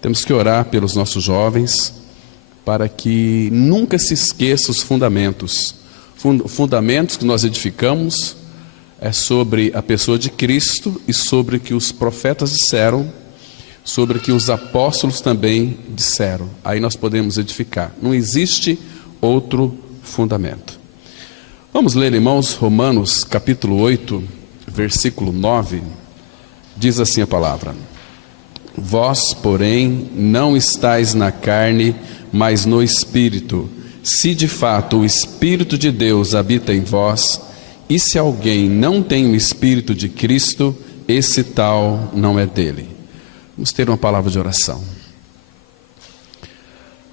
Temos que orar pelos nossos jovens, para que nunca se esqueça os fundamentos. Fundamentos que nós edificamos é sobre a pessoa de Cristo e sobre o que os profetas disseram, sobre o que os apóstolos também disseram. Aí nós podemos edificar. Não existe outro fundamento. Vamos ler, irmãos, Romanos capítulo 8, versículo 9. Diz assim a palavra: Vós, porém, não estáis na carne, mas no Espírito, se de fato o Espírito de Deus habita em vós. E se alguém não tem o Espírito de Cristo, esse tal não é dele. Vamos ter uma palavra de oração.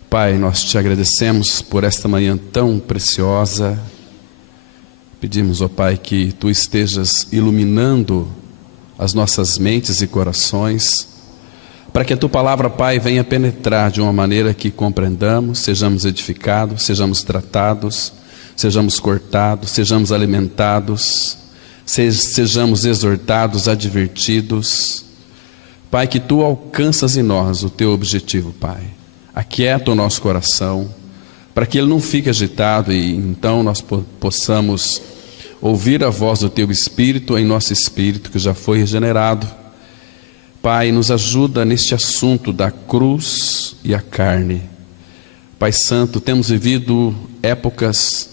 Pai, nós te agradecemos por esta manhã tão preciosa. Pedimos, ó Pai, que Tu estejas iluminando as nossas mentes e corações, para que a Tua palavra, Pai, venha penetrar de uma maneira que compreendamos, sejamos edificados, sejamos tratados, sejamos cortados, sejamos alimentados, sejamos exortados, advertidos. Pai, que Tu alcanças em nós o Teu objetivo, Pai. Aquieta o nosso coração, para que ele não fique agitado e então nós possamos ouvir a voz do Teu Espírito em nosso espírito, que já foi regenerado. Pai, nos ajuda neste assunto da cruz e a carne. Pai Santo, temos vivido épocas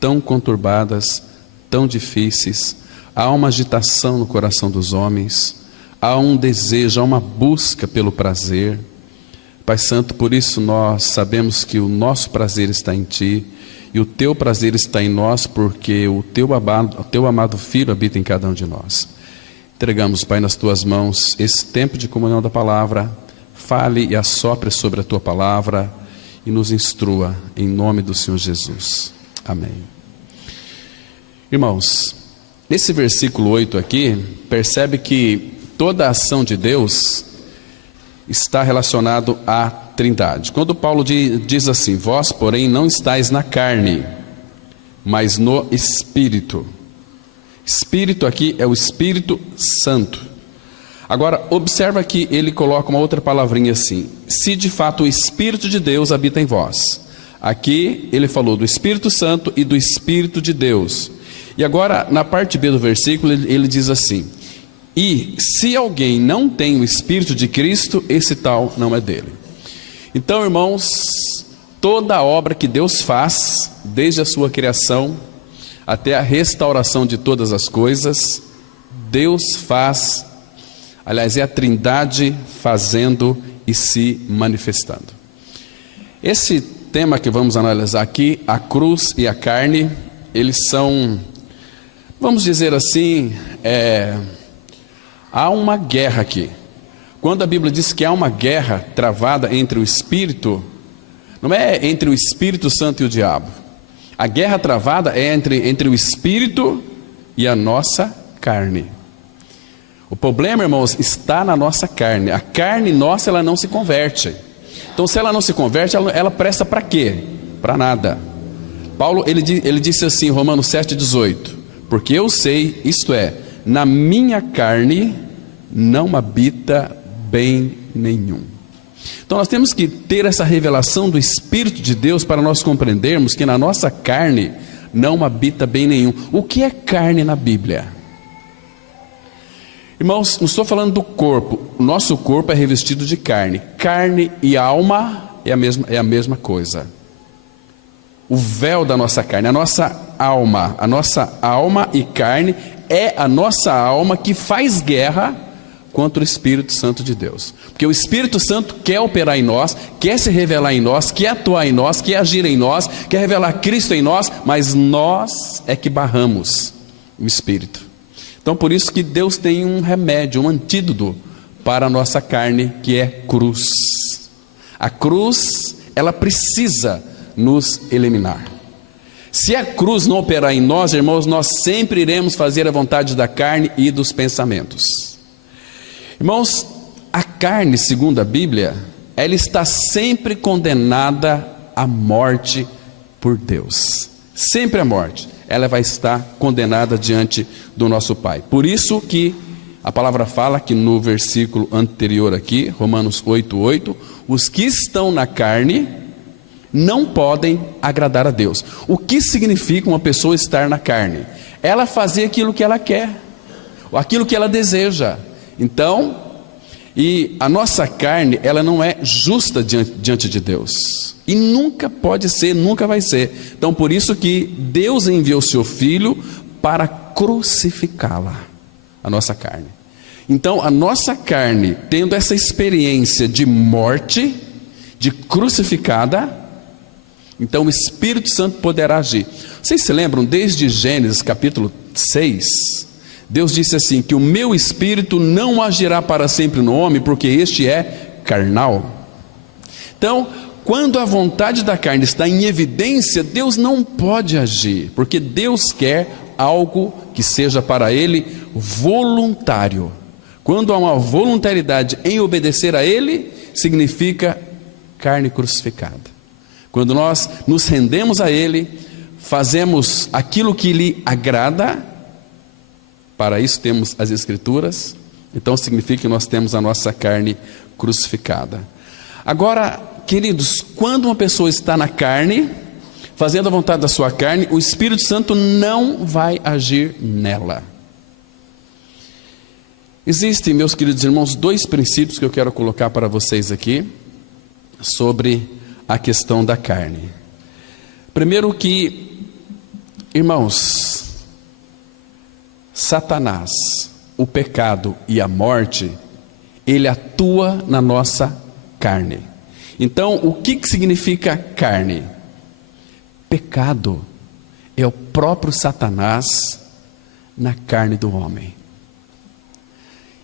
tão conturbadas, tão difíceis. Há uma agitação no coração dos homens, há um desejo, há uma busca pelo prazer. Pai Santo, por isso nós sabemos que o nosso prazer está em Ti, e o Teu prazer está em nós, porque o Teu amado Filho habita em cada um de nós. Entregamos, Pai, nas Tuas mãos esse tempo de comunhão da palavra. Fale e assopre sobre a Tua palavra e nos instrua em nome do Senhor Jesus. Amém. Irmãos, nesse versículo 8 aqui, percebe que toda a ação de Deus está relacionado à Trindade. Quando Paulo diz assim: Vós, porém, não estáis na carne, mas no Espírito. Espírito aqui é o Espírito Santo. Agora, observa que ele coloca uma outra palavrinha assim: se de fato o Espírito de Deus habita em vós. Aqui ele falou do Espírito Santo e do Espírito de Deus. E agora, na parte B do versículo, ele diz assim: e se alguém não tem o Espírito de Cristo, esse tal não é dele. Então, irmãos, toda a obra que Deus faz, desde a sua criação até a restauração de todas as coisas, Deus faz, aliás, é a Trindade fazendo e se manifestando. Esse tema que vamos analisar aqui, a cruz e a carne, eles são, vamos dizer assim, há uma guerra aqui. Quando a Bíblia diz que há uma guerra travada entre o Espírito, não é entre o Espírito Santo e o diabo. A guerra travada é entre o Espírito e a nossa carne. O problema, irmãos, está na nossa carne. A carne nossa, ela não se converte. Então, se ela não se converte, ela presta para quê? Para nada. Paulo, ele disse assim, Romanos 7,18: porque eu sei, isto é, na minha carne não habita bem nenhum. Então nós temos que ter essa revelação do Espírito de Deus para nós compreendermos que na nossa carne não habita bem nenhum. O que é carne na Bíblia? Irmãos, não estou falando do corpo. O nosso corpo é revestido de carne. Carne e alma é a mesma coisa. O véu da nossa carne, a nossa alma e carne é a nossa alma que faz guerra contra o Espírito Santo de Deus. Porque o Espírito Santo quer operar em nós, quer se revelar em nós, quer atuar em nós, quer agir em nós, quer revelar Cristo em nós, mas nós é que barramos o Espírito. Então por isso que Deus tem um remédio, um antídoto para a nossa carne, que é cruz. A cruz, ela precisa nos eliminar. Se a cruz não operar em nós, irmãos, nós sempre iremos fazer a vontade da carne e dos pensamentos. Irmãos, a carne, segundo a Bíblia, ela está sempre condenada à morte por Deus. Sempre à morte. Ela vai estar condenada diante do nosso Pai. Por isso que A palavra fala que no versículo anterior aqui, Romanos 8:8, os que estão na carne não podem agradar a Deus. O que significa uma pessoa estar na carne? Ela fazer aquilo que ela quer, ou aquilo que ela deseja. Então, e a nossa carne, ela não é justa diante de Deus. E nunca pode ser, nunca vai ser. Então, por isso que Deus enviou seu Filho para crucificá-la, a nossa carne. Então, a nossa carne, tendo essa experiência de morte, de crucificada, então o Espírito Santo poderá agir. Vocês se lembram, desde Gênesis capítulo 6, Deus disse assim, que o meu Espírito não agirá para sempre no homem, porque este é carnal. Então, quando a vontade da carne está em evidência, Deus não pode agir, porque Deus quer algo que seja para Ele voluntário. Quando há uma voluntariedade em obedecer a Ele, significa carne crucificada. Quando nós nos rendemos a Ele, fazemos aquilo que lhe agrada, para isso temos as Escrituras, então significa que nós temos a nossa carne crucificada. Agora, queridos, quando uma pessoa está na carne, fazendo a vontade da sua carne, o Espírito Santo não vai agir nela. Existem, meus queridos irmãos, dois princípios que eu quero colocar para vocês aqui, sobre a questão da carne. Primeiro que, irmãos, Satanás, o pecado e a morte, ele atua na nossa carne. Então, o que significa carne? Pecado é o próprio Satanás na carne do homem.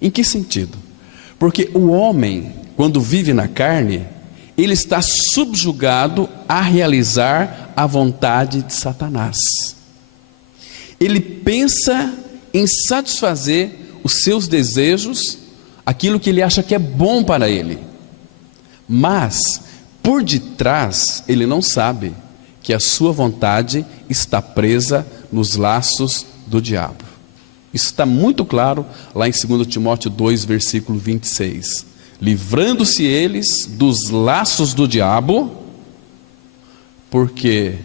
Em que sentido? Porque o homem, quando vive na carne, ele está subjugado a realizar a vontade de Satanás. Ele pensa em satisfazer os seus desejos, aquilo que ele acha que é bom para ele. Mas, por detrás, ele não sabe que a sua vontade está presa nos laços do diabo. Isso está muito claro lá em 2 Timóteo 2, versículo 26. Livrando-se eles dos laços do diabo, porque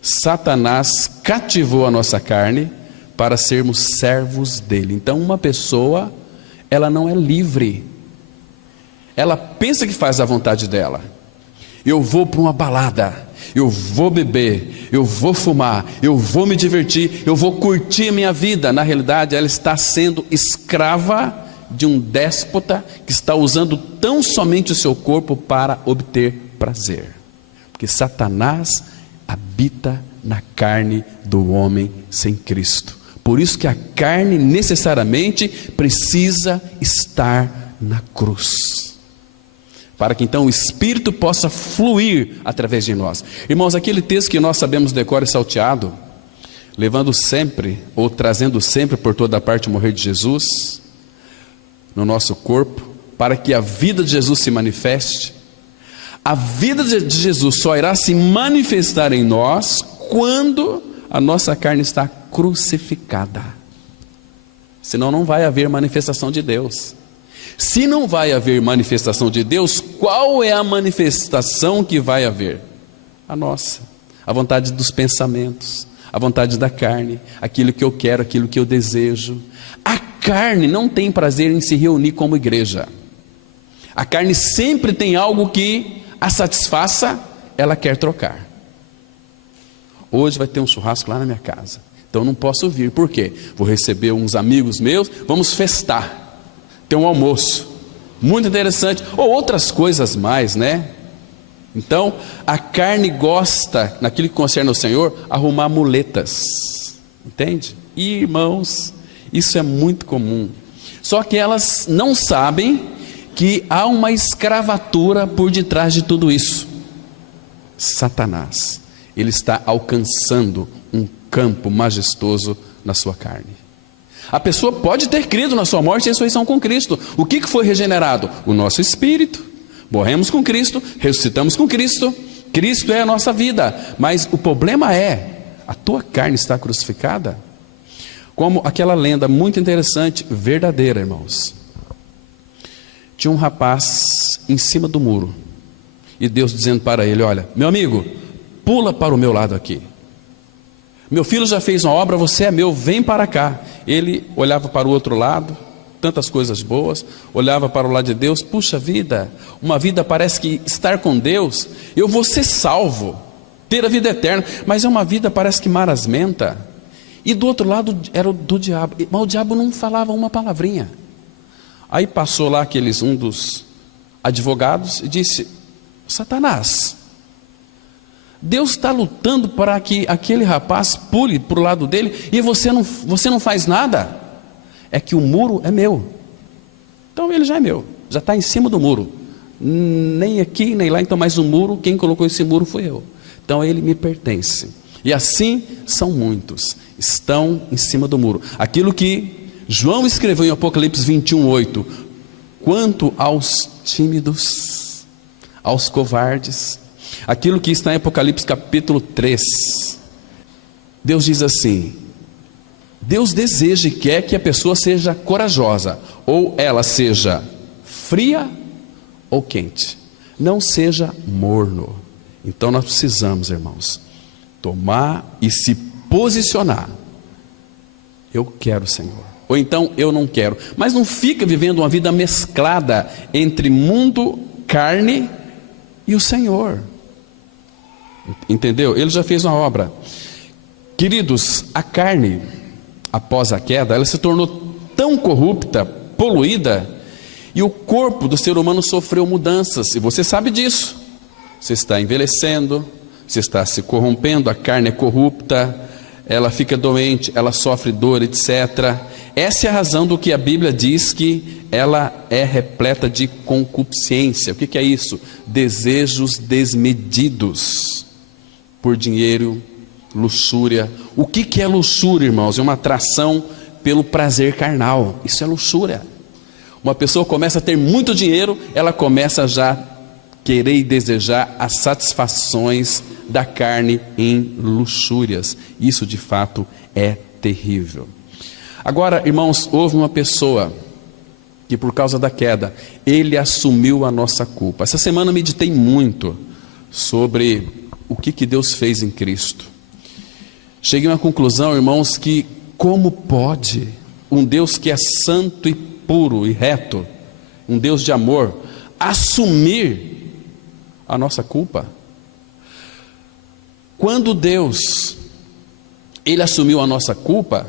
Satanás cativou a nossa carne para sermos servos dele. Então, uma pessoa, ela não é livre. Ela pensa que faz a vontade dela. Eu vou para uma balada, eu vou beber, eu vou fumar, eu vou me divertir, eu vou curtir a minha vida. Na realidade, ela está sendo escrava de um déspota que está usando tão somente o seu corpo para obter prazer. Porque Satanás habita na carne do homem sem Cristo. Por isso que a carne necessariamente precisa estar na cruz, para que então o Espírito possa fluir através de nós. Irmãos, aquele texto que nós sabemos decor e salteado, levando sempre, ou trazendo sempre por toda parte o morrer de Jesus no nosso corpo, para que a vida de Jesus se manifeste. A vida de Jesus só irá se manifestar em nós quando a nossa carne está crucificada. Senão não vai haver manifestação de Deus. Se não vai haver manifestação de Deus, qual é a manifestação que vai haver? A nossa, a vontade dos pensamentos, a vontade da carne, aquilo que eu quero, aquilo que eu desejo. A carne não tem prazer em se reunir como igreja. A carne sempre tem algo que a satisfaça, ela quer trocar. Hoje vai ter um churrasco lá na minha casa, então não posso vir. Por quê? Vou receber uns amigos meus, vamos festar. Tem um almoço muito interessante, ou outras coisas mais, né? Então, a carne gosta, naquilo que concerne ao Senhor, arrumar muletas, entende? E, irmãos, isso é muito comum. Só que elas não sabem que há uma escravatura por detrás de tudo isso. Satanás, ele está alcançando um campo majestoso na sua carne. A pessoa pode ter crido na sua morte e ressurreição com Cristo. O que foi regenerado? O nosso espírito. Morremos com Cristo, ressuscitamos com Cristo. Cristo é a nossa vida. Mas o problema é, a tua carne está crucificada? Como aquela lenda muito interessante, verdadeira, irmãos. Tinha um rapaz em cima do muro, e Deus dizendo para ele: olha, meu amigo, pula para o meu lado aqui. Meu filho já fez uma obra, você é meu, vem para cá. Ele olhava para o outro lado, tantas coisas boas, olhava para o lado de Deus. Puxa vida, uma vida parece que estar com Deus, eu vou ser salvo, ter a vida eterna, mas é uma vida parece que marasmenta. E do outro lado era o do diabo, mas o diabo não falava uma palavrinha. Aí passou lá um dos advogados e disse: Satanás, Deus está lutando para que aquele rapaz pule para o lado dele, e você não faz nada. É que o muro é meu. Então ele já é meu, já está em cima do muro, nem aqui nem lá. Então, mas o muro, quem colocou esse muro foi eu, então ele me pertence. E assim são muitos, estão em cima do muro. Aquilo que João escreveu em Apocalipse 21:8: quanto aos tímidos, aos covardes. Aquilo que está em Apocalipse capítulo 3, Deus diz assim: Deus deseja e quer que a pessoa seja corajosa, ou ela seja fria ou quente, não seja morno. Então nós precisamos, irmãos, tomar e se posicionar. Eu quero, Senhor, ou então eu não quero. Mas não fica vivendo uma vida mesclada entre mundo, carne e o Senhor. Entendeu? Ele já fez uma obra. Queridos, a carne, após a queda, ela se tornou tão corrupta, poluída, e o corpo do ser humano sofreu mudanças, e você sabe disso. Você está envelhecendo, você está se corrompendo, a carne é corrupta, ela fica doente, ela sofre dor, etc. Essa é a razão do que a Bíblia diz que ela é repleta de concupiscência. O que é isso? Desejos desmedidos por dinheiro, luxúria. O que é luxúria, irmãos? É uma atração pelo prazer carnal. Isso é luxúria. Uma pessoa começa a ter muito dinheiro, ela começa já a querer e desejar as satisfações da carne em luxúrias. Isso de fato é terrível. Agora, irmãos, houve uma pessoa que por causa da queda, ele assumiu a nossa culpa. Essa semana eu meditei muito sobre o que Deus fez em Cristo. Cheguei a uma conclusão, irmãos, que como pode um Deus que é santo e puro e reto, um Deus de amor, assumir a nossa culpa? Quando Deus, Ele assumiu a nossa culpa,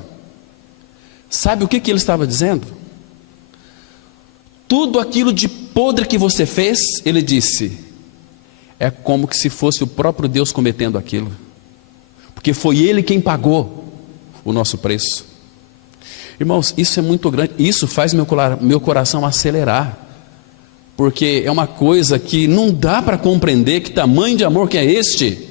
sabe o que Ele estava dizendo? Tudo aquilo de podre que você fez, Ele disse, é como que se fosse o próprio Deus cometendo aquilo, porque foi Ele quem pagou o nosso preço. Irmãos, isso é muito grande, isso faz meu coração acelerar, porque é uma coisa que não dá para compreender que tamanho de amor que é este.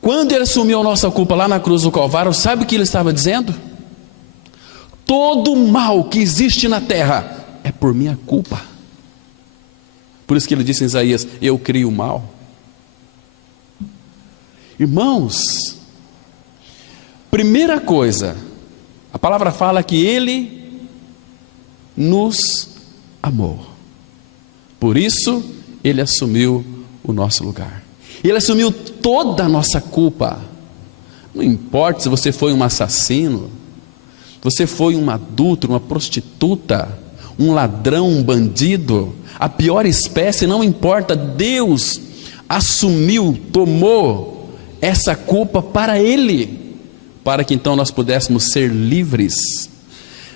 Quando Ele assumiu a nossa culpa lá na cruz do Calvário, sabe o que Ele estava dizendo? Todo o mal que existe na terra é por minha culpa. Por isso que Ele disse em Isaías, eu crio o mal. Irmãos, primeira coisa, a palavra fala que Ele nos amou. Por isso, Ele assumiu o nosso lugar. Ele assumiu toda a nossa culpa. Não importa se você foi um assassino, você foi um adúltero, uma prostituta, um ladrão, um bandido, a pior espécie, não importa. Deus assumiu, tomou essa culpa para Ele, para que então nós pudéssemos ser livres.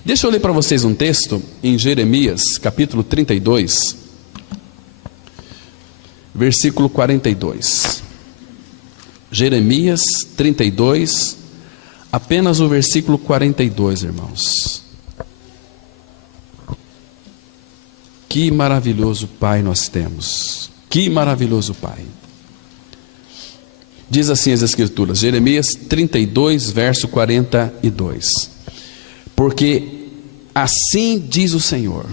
Deixa eu ler para vocês um texto em Jeremias, capítulo 32, versículo 42. Jeremias 32, apenas o versículo 42, irmãos. Que maravilhoso Pai nós temos, que maravilhoso Pai. Diz assim as Escrituras, Jeremias 32, verso 42. Porque assim diz o Senhor,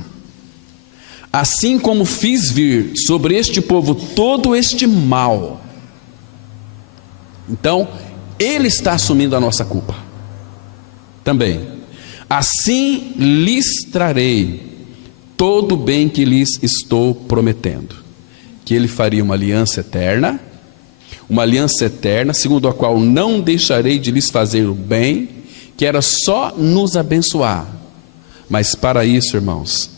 assim como fiz vir sobre este povo todo este mal, então Ele está assumindo a nossa culpa. também. Assim lhes trarei todo o bem que lhes estou prometendo, que ele faria uma aliança eterna, segundo a qual não deixarei de lhes fazer o bem, que era só nos abençoar. Mas para isso, irmãos,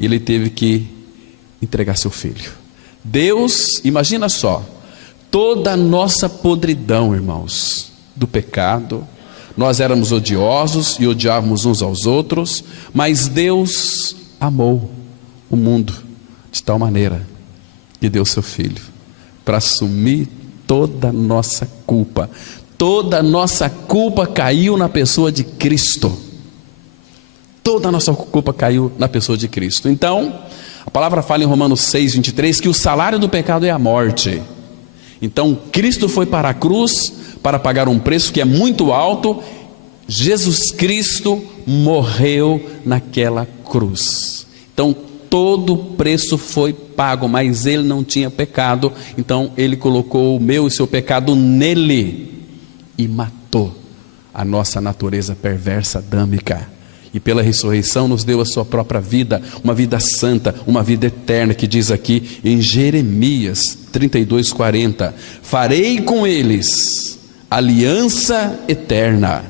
ele teve que entregar seu filho. Deus, imagina só, toda a nossa podridão, irmãos, do pecado. Nós éramos odiosos e odiávamos uns aos outros, mas Deus amou o mundo de tal maneira que deu seu filho para assumir toda a nossa culpa. Toda a nossa culpa caiu na pessoa de Cristo. Toda a nossa culpa caiu na pessoa de Cristo. Então, a palavra fala em Romanos 6:23 que o salário do pecado é a morte. Então, Cristo foi para a cruz para pagar um preço que é muito alto. Jesus Cristo morreu naquela cruz. Então, todo o preço foi pago, mas ele não tinha pecado. Então, ele colocou o meu e o seu pecado nele e matou a nossa natureza perversa, adâmica. E pela ressurreição nos deu a sua própria vida, uma vida santa, uma vida eterna, que diz aqui em Jeremias 32:40: farei com eles aliança eterna,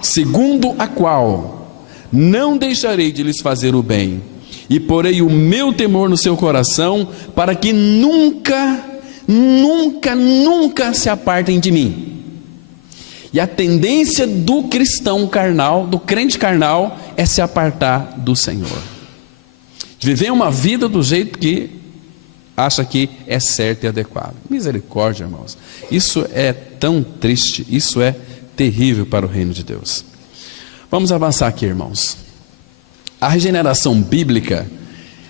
segundo a qual não deixarei de lhes fazer o bem, e porei o meu temor no seu coração, para que nunca, nunca, nunca se apartem de mim. E a tendência do cristão carnal, do crente carnal, é se apartar do Senhor, de viver uma vida do jeito que acha que é certo e adequado. Misericórdia, irmãos, isso é tão triste, isso é terrível para o reino de Deus. Vamos avançar aqui, irmãos. A regeneração bíblica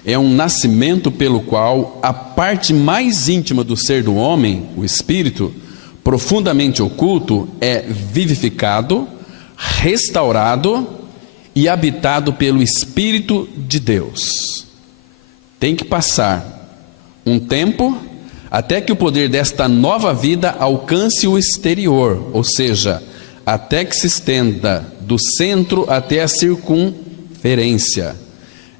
é um nascimento pelo qual a parte mais íntima do ser do homem, o espírito, profundamente oculto, é vivificado, restaurado e habitado pelo Espírito de Deus. Tem que passar um tempo até que o poder desta nova vida alcance o exterior, ou seja, até que se estenda do centro até a circunferência.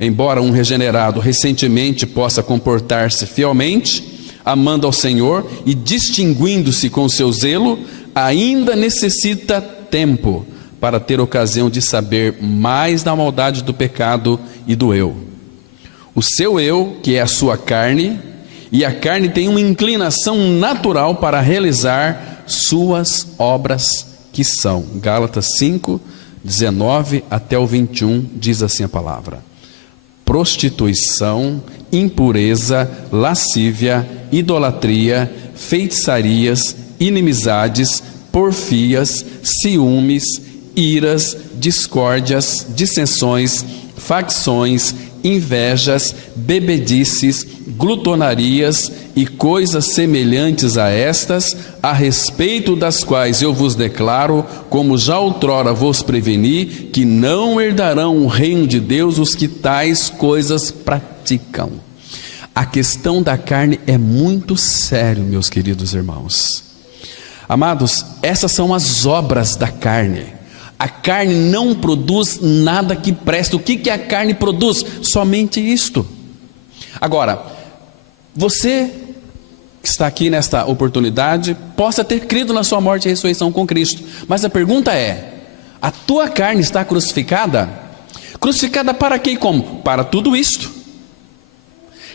Embora um regenerado recentemente possa comportar-se fielmente, amando ao Senhor e distinguindo-se com seu zelo, ainda necessita tempo para ter ocasião de saber mais da maldade do pecado e do eu. O seu eu, que é a sua carne, e a carne tem uma inclinação natural para realizar suas obras, que são, Gálatas 5:19 até o 21, diz assim a palavra: prostituição, impureza, lascívia, idolatria, feitiçarias, inimizades, porfias, ciúmes, iras, discórdias, dissensões, facções, invejas, bebedices, glutonarias e coisas semelhantes a estas, a respeito das quais eu vos declaro, como já outrora vos preveni, que não herdarão o reino de Deus os que tais coisas praticam. A questão da carne é muito sério, meus queridos irmãos. Amados, essas são as obras da carne. A carne não produz nada que preste. O que a carne produz? Somente isto. Agora, você que está aqui nesta oportunidade, possa ter crido na sua morte e ressurreição com Cristo, mas a pergunta é: a tua carne está crucificada? Crucificada para quê e como? Para tudo isto.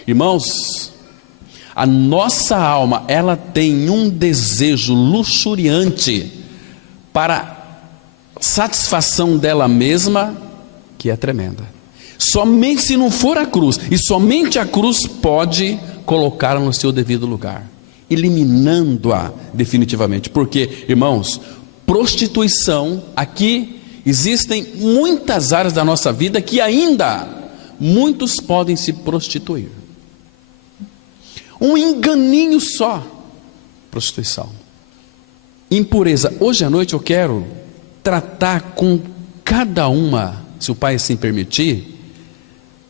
Irmãos, a nossa alma, ela tem um desejo luxuriante para satisfação dela mesma, que é tremenda. Somente se não for a cruz, e somente a cruz pode colocá-la no seu devido lugar, eliminando-a definitivamente. Porque, irmãos, prostituição, aqui existem muitas áreas da nossa vida que ainda muitos podem se prostituir. Um enganinho só, prostituição. Impureza. Hoje à noite eu quero tratar com cada uma, se o Pai assim permitir,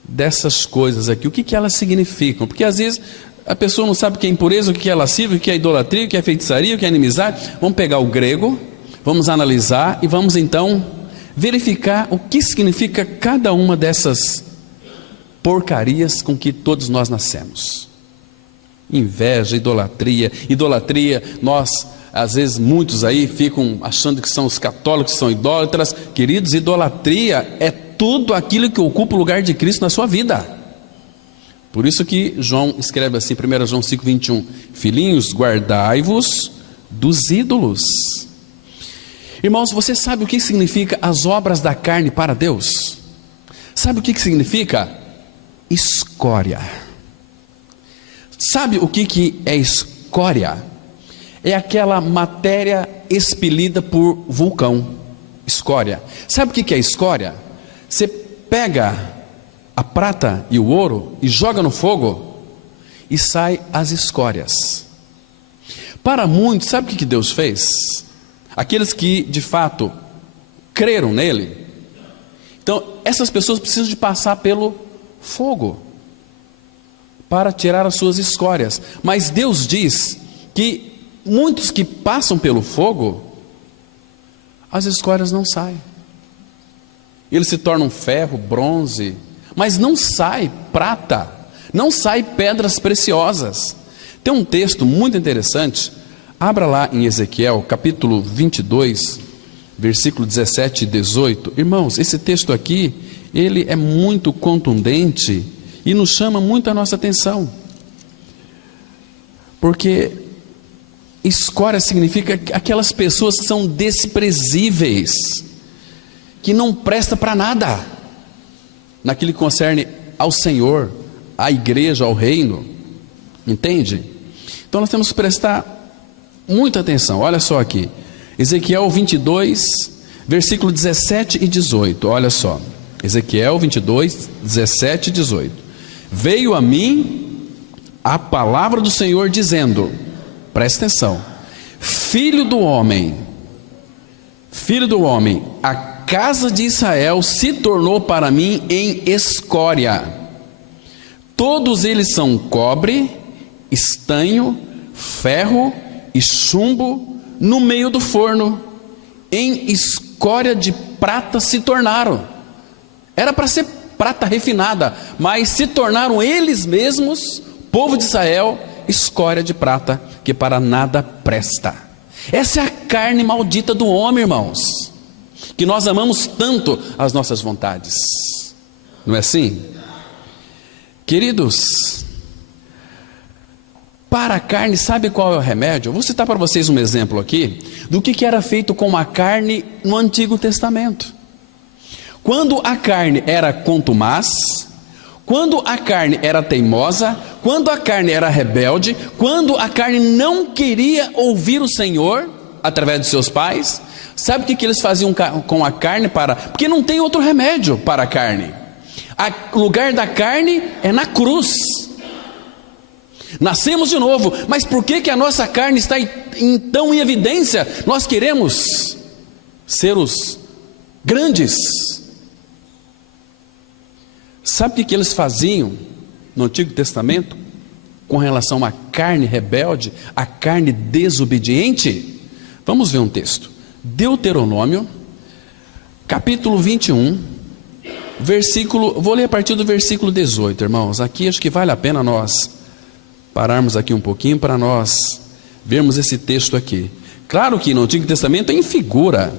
dessas coisas aqui, o que elas significam, porque às vezes a pessoa não sabe o que é impureza, o que é lascívia, o que é idolatria, o que é feitiçaria, o que é inimizade. Vamos pegar o grego, vamos analisar e vamos então verificar o que significa cada uma dessas porcarias com que todos nós nascemos. Inveja, idolatria, nós, às vezes muitos aí ficam achando que são os católicos que são idólatras. Queridos, idolatria é tudo aquilo que ocupa o lugar de Cristo na sua vida. Por isso que João escreve assim, 1 João 5,21: filhinhos, guardai-vos dos ídolos. Irmãos, você sabe o que significa as obras da carne para Deus? Sabe o que significa? Escória. Sabe o que é escória? É aquela matéria expelida por vulcão. Escória. Sabe o que é escória? Você pega a prata e o ouro e joga no fogo e sai as escórias. Para muitos, sabe o que Deus fez? Aqueles que de fato creram nele. Então essas pessoas precisam de passar pelo fogo para tirar as suas escórias. Mas Deus diz que muitos que passam pelo fogo, as escórias não saem. Eles se tornam ferro, bronze, mas não sai prata, não sai pedras preciosas. Tem um texto muito interessante, abra lá em Ezequiel, capítulo 22, versículo 17 e 18. Irmãos, esse texto aqui, ele é muito contundente e nos chama muito a nossa atenção. Porque escória significa aquelas pessoas que são desprezíveis, que não presta para nada, naquilo que concerne ao Senhor, à igreja, ao reino, entende? Então nós temos que prestar muita atenção. Olha só aqui, Ezequiel 22, versículo 17 e 18, olha só, Ezequiel 22, 17 e 18, veio a mim a palavra do Senhor dizendo, presta atenção, filho do homem, a casa de Israel se tornou para mim em escória, todos eles são cobre, estanho, ferro e chumbo no meio do forno, em escória de prata se tornaram. Era para ser prata refinada, mas se tornaram eles mesmos, povo de Israel, escória de prata, que para nada presta. Essa é a carne maldita do homem, irmãos, que nós amamos tanto as nossas vontades, não é assim? Queridos, para a carne, sabe qual é o remédio? Eu vou citar para vocês um exemplo aqui, do que era feito com a carne no Antigo Testamento. Quando a carne era contumaz, quando a carne era teimosa, quando a carne era rebelde, quando a carne não queria ouvir o Senhor, através de seus pais, sabe o que eles faziam com a carne? Porque não tem outro remédio para a carne. O lugar da carne é na cruz. Nascemos de novo, mas por que a nossa carne está então em evidência? Nós queremos ser os grandes. Sabe o que eles faziam no Antigo Testamento com relação à carne rebelde, à carne desobediente? Vamos ver um texto. Deuteronômio, capítulo 21, vou ler a partir do versículo 18, irmãos. Aqui acho que vale a pena nós pararmos aqui um pouquinho para nós vermos esse texto aqui. Claro que no Antigo Testamento é em figura.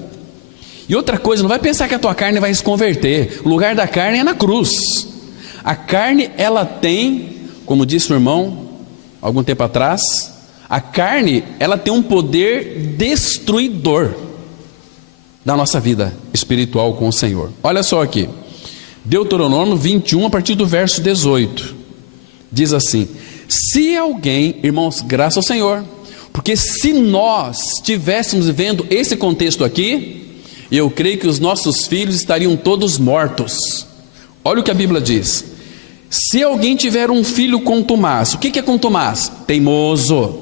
E outra coisa, não vai pensar que a tua carne vai se converter. O lugar da carne é na cruz. A carne, ela tem, como disse o irmão algum tempo atrás, a carne, ela tem um poder destruidor da nossa vida espiritual com o Senhor. Olha só aqui, Deuteronômio 21, a partir do verso 18, diz assim: se alguém, irmãos, graças ao Senhor, porque se nós estivéssemos vivendo esse contexto aqui, eu creio que os nossos filhos estariam todos mortos. Olha o que a Bíblia diz: se alguém tiver um filho contumaz, o que é contumaz? Teimoso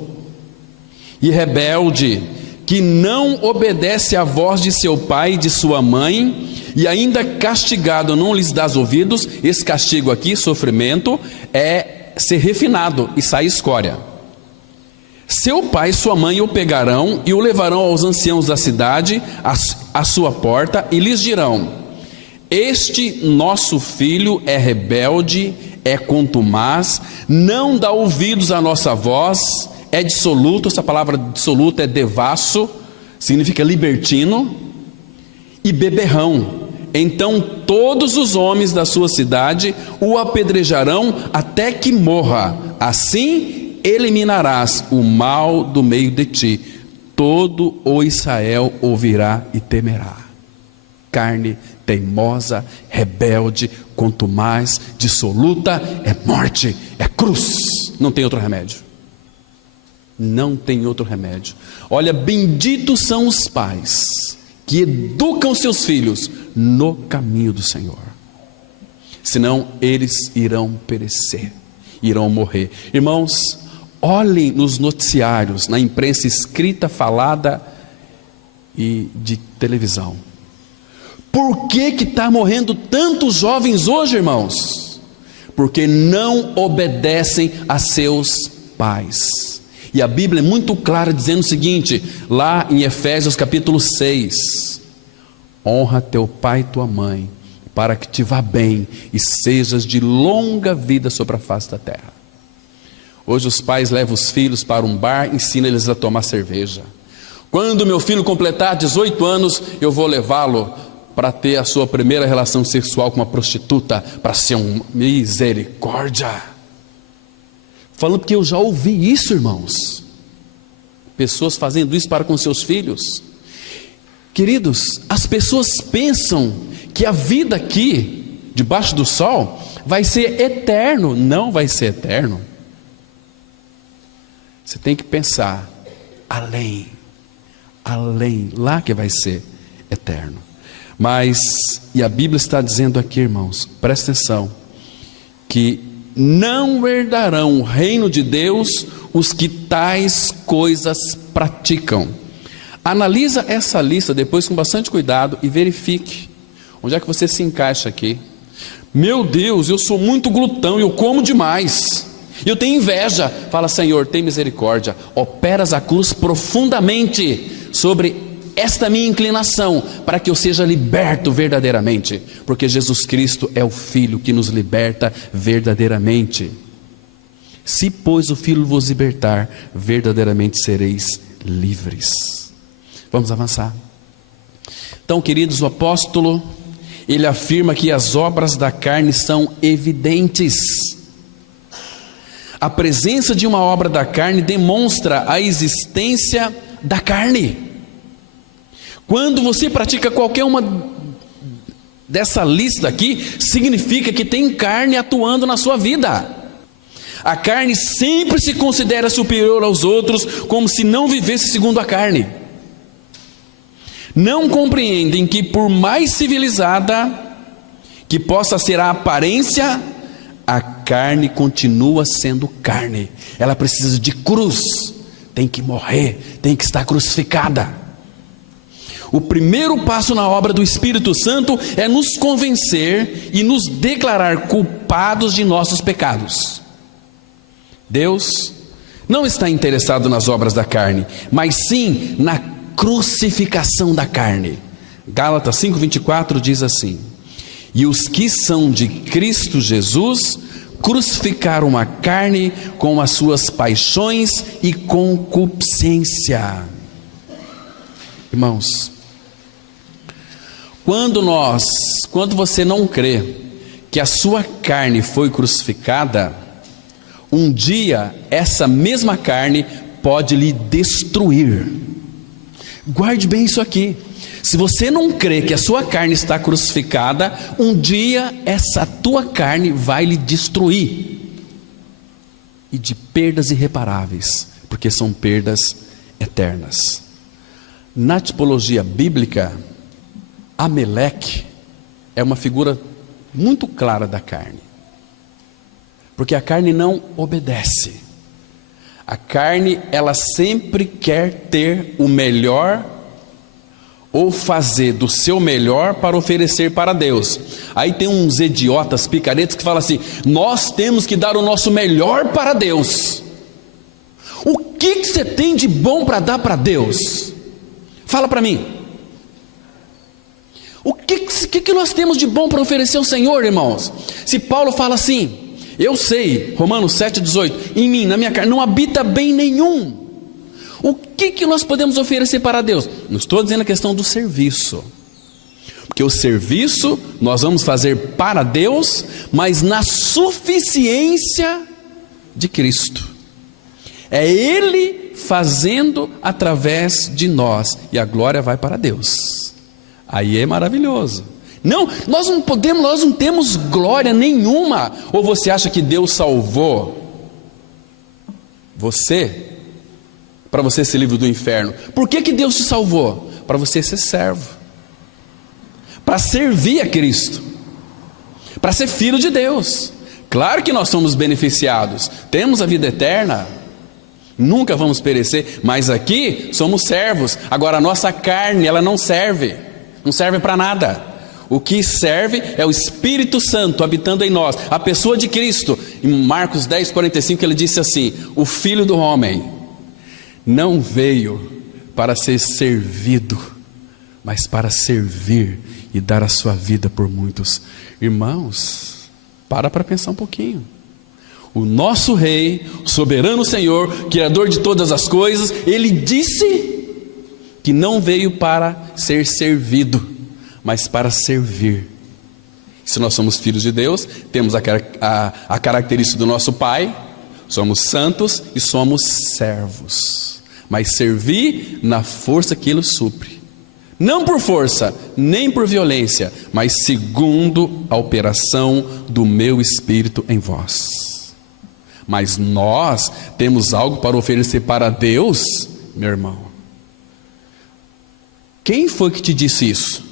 e rebelde, que não obedece à voz de seu pai e de sua mãe, e ainda castigado não lhes dás ouvidos. Esse castigo aqui, sofrimento, é ser refinado e sair escória. Seu pai e sua mãe o pegarão e o levarão aos anciãos da cidade, à sua porta e lhes dirão: este nosso filho é rebelde, é contumaz, não dá ouvidos à nossa voz, é dissoluto. Essa palavra dissoluto é devasso, significa libertino, e beberrão. Então todos os homens da sua cidade o apedrejarão até que morra. Assim eliminarás o mal do meio de ti. Todo o Israel ouvirá e temerá. Carne teimosa, rebelde, contumaz, dissoluta, é morte, é cruz. Não tem outro remédio. Não tem outro remédio. Olha, benditos são os pais que educam seus filhos no caminho do Senhor. Senão eles irão perecer, irão morrer. Irmãos, olhem nos noticiários, na imprensa escrita, falada e de televisão. Por que está morrendo tantos jovens hoje, irmãos? Porque não obedecem a seus pais. E a Bíblia é muito clara dizendo o seguinte, lá em Efésios capítulo 6: honra teu pai e tua mãe, para que te vá bem e sejas de longa vida sobre a face da terra. Hoje os pais levam os filhos para um bar, ensinam eles a tomar cerveja. Quando meu filho completar 18 anos, eu vou levá-lo para ter a sua primeira relação sexual com uma prostituta, para ser um misericórdia. Falando porque eu já ouvi isso, irmãos. Pessoas fazendo isso para com seus filhos. Queridos, as pessoas pensam que a vida aqui, debaixo do sol, vai ser eterno. Não vai ser eterno. Você tem que pensar além, lá que vai ser eterno. Mas, e a Bíblia está dizendo aqui, irmãos, presta atenção, que não herdarão o reino de Deus os que tais coisas praticam. Analisa essa lista depois com bastante cuidado e verifique onde é que você se encaixa aqui. Meu Deus, eu sou muito glutão, eu como demais, eu tenho inveja. Fala: Senhor, tem misericórdia, operas a cruz profundamente sobre esta minha inclinação, para que eu seja liberto verdadeiramente, porque Jesus Cristo é o Filho que nos liberta verdadeiramente. Se pois o Filho vos libertar, verdadeiramente sereis livres. Vamos avançar. Então, queridos, o apóstolo, ele afirma que as obras da carne são evidentes. A presença de uma obra da carne demonstra a existência da carne. Quando você pratica qualquer uma dessa lista aqui, significa que tem carne atuando na sua vida. A carne sempre se considera superior aos outros, como se não vivesse segundo a carne. Não compreendem que, por mais civilizada que possa ser a aparência, a carne continua sendo carne. Ela precisa de cruz, tem que morrer, tem que estar crucificada. O primeiro passo na obra do Espírito Santo é nos convencer e nos declarar culpados de nossos pecados. Deus não está interessado nas obras da carne, mas sim na crucificação da carne. Gálatas 5:24 diz assim: e os que são de Cristo Jesus crucificaram a carne com as suas paixões e concupiscência. Irmãos, quando você não crê que a sua carne foi crucificada, um dia essa mesma carne pode lhe destruir. Guarde bem isso aqui. Se você não crê que a sua carne está crucificada, um dia essa tua carne vai lhe destruir, e de perdas irreparáveis, porque são perdas eternas. Na tipologia bíblica, Amaleque é uma figura muito clara da carne, porque a carne não obedece. A carne, ela sempre quer ter o melhor, ou fazer do seu melhor para oferecer para Deus. Aí tem uns idiotas picaretas que falam assim: nós temos que dar o nosso melhor para Deus. O que você tem de bom para dar para Deus? Fala para mim. O que nós temos de bom para oferecer ao Senhor, irmãos? Se Paulo fala assim, eu sei, Romanos 7,18, em mim, na minha carne, não habita bem nenhum. O que nós podemos oferecer para Deus? Não estou dizendo a questão do serviço, porque o serviço nós vamos fazer para Deus, mas na suficiência de Cristo. É Ele fazendo através de nós, e a glória vai para Deus. Aí é maravilhoso. Não, nós não temos glória nenhuma. Ou você acha que Deus salvou você para você ser livre do inferno? Por que Deus te salvou? Para você ser servo, para servir a Cristo, para ser filho de Deus. Claro que nós somos beneficiados, temos a vida eterna, nunca vamos perecer, mas aqui somos servos. Agora a nossa carne, ela não serve para nada. O que serve é o Espírito Santo habitando em nós, a pessoa de Cristo. Em Marcos 10:45 ele disse assim: o Filho do Homem não veio para ser servido, mas para servir e dar a sua vida por muitos. Irmãos, para pensar um pouquinho. O nosso Rei, soberano Senhor, Criador de todas as coisas, Ele disse que não veio para ser servido, mas para servir. Se nós somos filhos de Deus, temos a característica do nosso Pai, somos santos e somos servos, mas servir na força que Ele supre, não por força, nem por violência, mas segundo a operação do meu Espírito em vós. Mas nós temos algo para oferecer para Deus, meu irmão. Quem foi que te disse isso?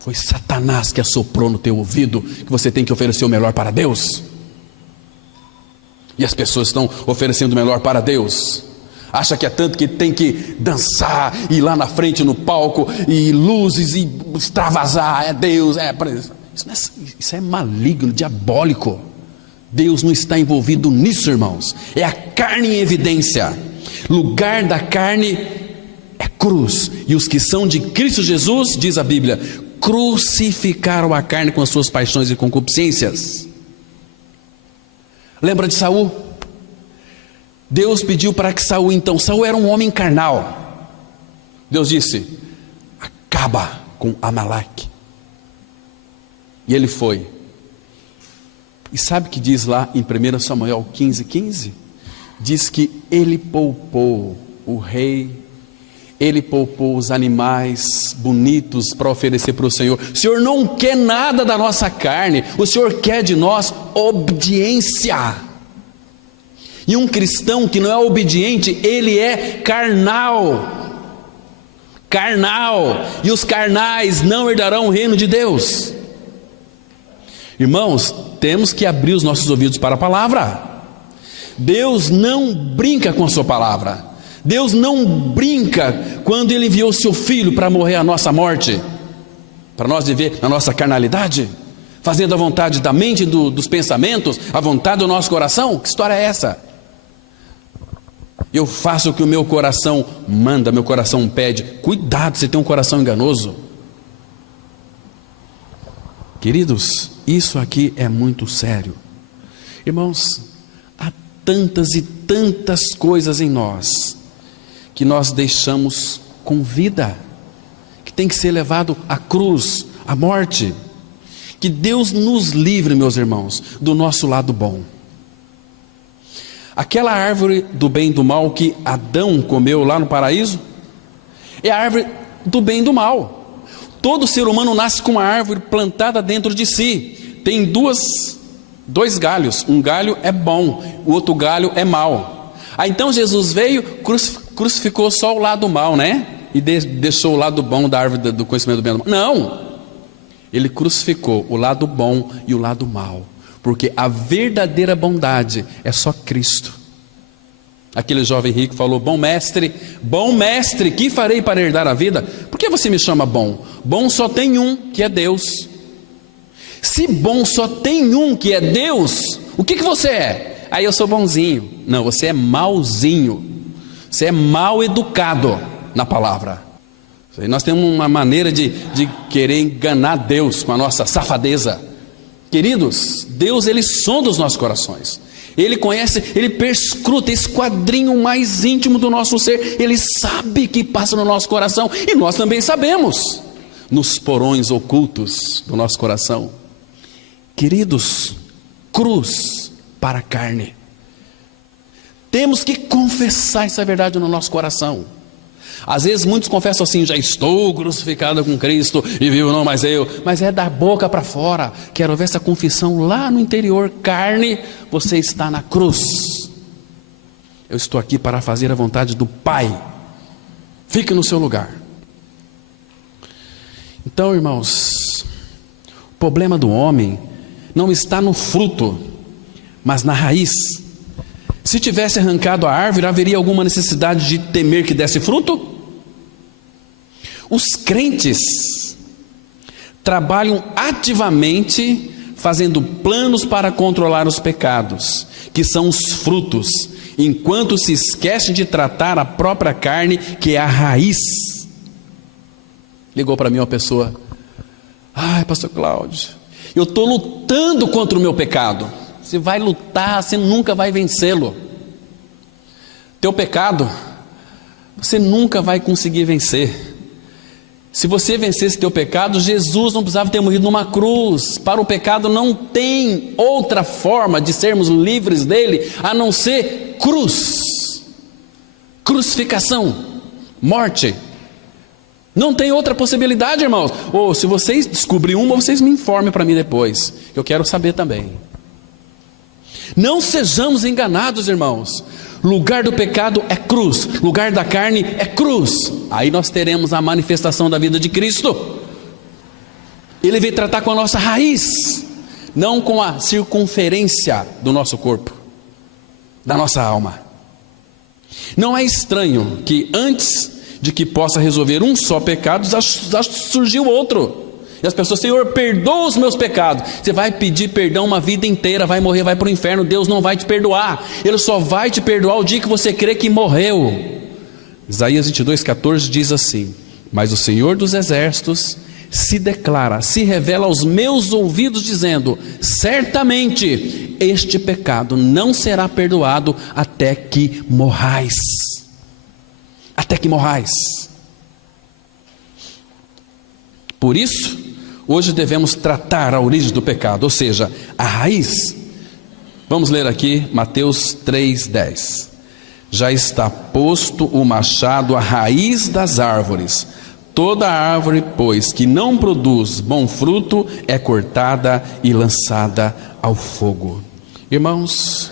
Foi Satanás que assoprou no teu ouvido que você tem que oferecer o melhor para Deus. E as pessoas estão oferecendo o melhor para Deus. Acha que é tanto que tem que dançar, ir lá na frente no palco, e luzes, e extravasar, é Deus, isso é maligno, diabólico. Deus não está envolvido nisso, irmãos. É a carne em evidência. Lugar da carne é cruz. E os que são de Cristo Jesus, diz a Bíblia, crucificaram a carne com as suas paixões e concupiscências. Lembra de Saul? Deus pediu para que Saul era um homem carnal. Deus disse: acaba com Amaleque. E ele foi. E sabe o que diz lá em 1 Samuel 15:15? Diz que ele poupou o rei, ele poupou os animais bonitos para oferecer para o Senhor. O Senhor não quer nada da nossa carne, o Senhor quer de nós obediência. E um cristão que não é obediente, ele é carnal. Carnal. E os carnais não herdarão o reino de Deus. Irmãos, temos que abrir os nossos ouvidos para a palavra. Deus não brinca com a sua palavra. Deus não brinca quando Ele enviou o seu Filho para morrer a nossa morte, para nós viver na nossa carnalidade, fazendo a vontade da mente, dos pensamentos, a vontade do nosso coração. Que história é essa? Eu faço o que o meu coração manda, meu coração pede. Cuidado, você tem um coração enganoso. Queridos, isso aqui é muito sério. Irmãos, há tantas e tantas coisas em nós que nós deixamos com vida, que tem que ser levado à cruz, à morte. Que Deus nos livre, meus irmãos, do nosso lado bom. Aquela árvore do bem e do mal que Adão comeu lá no paraíso, é a árvore do bem e do mal. Todo ser humano nasce com uma árvore plantada dentro de si. Tem dois galhos. Um galho é bom, o outro galho é mau. Então Jesus veio, crucificou só o lado mal, né? E deixou o lado bom da árvore do conhecimento do bem e do mal. Não! Ele crucificou o lado bom e o lado mau. Porque a verdadeira bondade é só Cristo. Aquele jovem rico falou: bom mestre, que farei para herdar a vida? Por que você me chama bom? Bom só tem um, que é Deus. Se bom só tem um, que é Deus, o que você é? Aí eu sou bonzinho. Não, você é mauzinho. Você é mal educado na palavra. E nós temos uma maneira de querer enganar Deus com a nossa safadeza. Queridos, Deus, Ele sonda os nossos corações. Ele conhece, Ele perscruta, esquadrinha o mais íntimo do nosso ser. Ele sabe o que passa no nosso coração. E nós também sabemos, nos porões ocultos do nosso coração. Queridos, cruz para a carne. Temos que confessar essa verdade no nosso coração. Às vezes muitos confessam assim: já estou crucificado com Cristo e vivo não mais eu. Mas é da boca para fora. Quero ver essa confissão lá no interior. Carne, você está na cruz. Eu estou aqui para fazer a vontade do Pai. Fique no seu lugar. Então, irmãos, o problema do homem não está no fruto, mas na raiz. Se tivesse arrancado a árvore, haveria alguma necessidade de temer que desse fruto? Os crentes trabalham ativamente, fazendo planos para controlar os pecados, que são os frutos, enquanto se esquecem de tratar a própria carne, que é a raiz. Ligou para mim uma pessoa: ai, pastor Cláudio, eu estou lutando contra o meu pecado. Você vai lutar, você nunca vai vencê-lo. Teu pecado, você nunca vai conseguir vencer. Se você vencesse teu pecado, Jesus não precisava ter morrido numa cruz. Para o pecado não tem outra forma de sermos livres dele, a não ser cruz, crucificação, morte. Não tem outra possibilidade, irmãos. Ou se vocês descobrirem uma, vocês me informem para mim depois, eu quero saber também. Não sejamos enganados, irmãos. Lugar do pecado é cruz, lugar da carne é cruz. Aí nós teremos a manifestação da vida de Cristo. Ele veio tratar com a nossa raiz, não com a circunferência do nosso corpo, da nossa alma. Não é estranho que antes de que possa resolver um só pecado, já surgiu outro. E as pessoas: Senhor, perdoa os meus pecados. Você vai pedir perdão uma vida inteira, vai morrer, vai para o inferno. Deus não vai te perdoar. Ele só vai te perdoar o dia que você crê que morreu. Isaías 22:14 diz assim: mas o Senhor dos exércitos se declara, se revela aos meus ouvidos, dizendo: certamente este pecado não será perdoado até que morrais. Até que morrais. Por isso, hoje devemos tratar a origem do pecado, ou seja, a raiz. Vamos ler aqui Mateus 3:10. Já está posto o machado à raiz das árvores. Toda árvore, pois, que não produz bom fruto, é cortada e lançada ao fogo. Irmãos,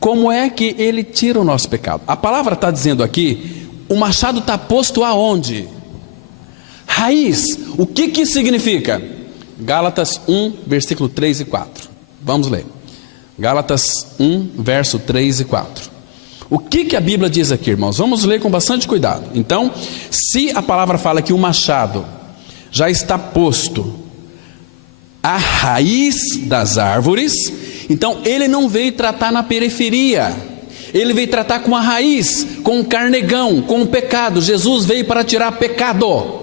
como é que ele tira o nosso pecado? A palavra está dizendo aqui, o machado está posto aonde? Raiz. O que significa? Gálatas 1, versículo 3 e 4. Vamos ler. Gálatas 1, verso 3 e 4. O que a Bíblia diz aqui, irmãos? Vamos ler com bastante cuidado. Então, se a palavra fala que o machado já está posto à raiz das árvores, então ele não veio tratar na periferia, ele veio tratar com a raiz, com o carnegão, com o pecado. Jesus veio para tirar pecado.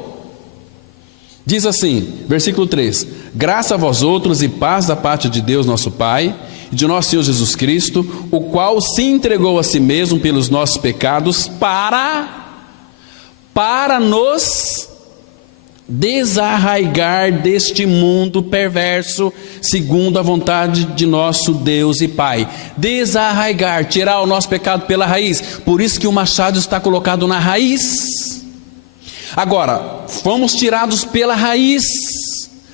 Diz assim, versículo 3: graça a vós outros e paz da parte de Deus nosso Pai e de nosso Senhor Jesus Cristo, o qual se entregou a si mesmo pelos nossos pecados para nos desarraigar deste mundo perverso, segundo a vontade de nosso Deus e Pai. Desarraigar, tirar o nosso pecado pela raiz. Por isso que o machado está colocado na raiz. Agora, fomos tirados pela raiz,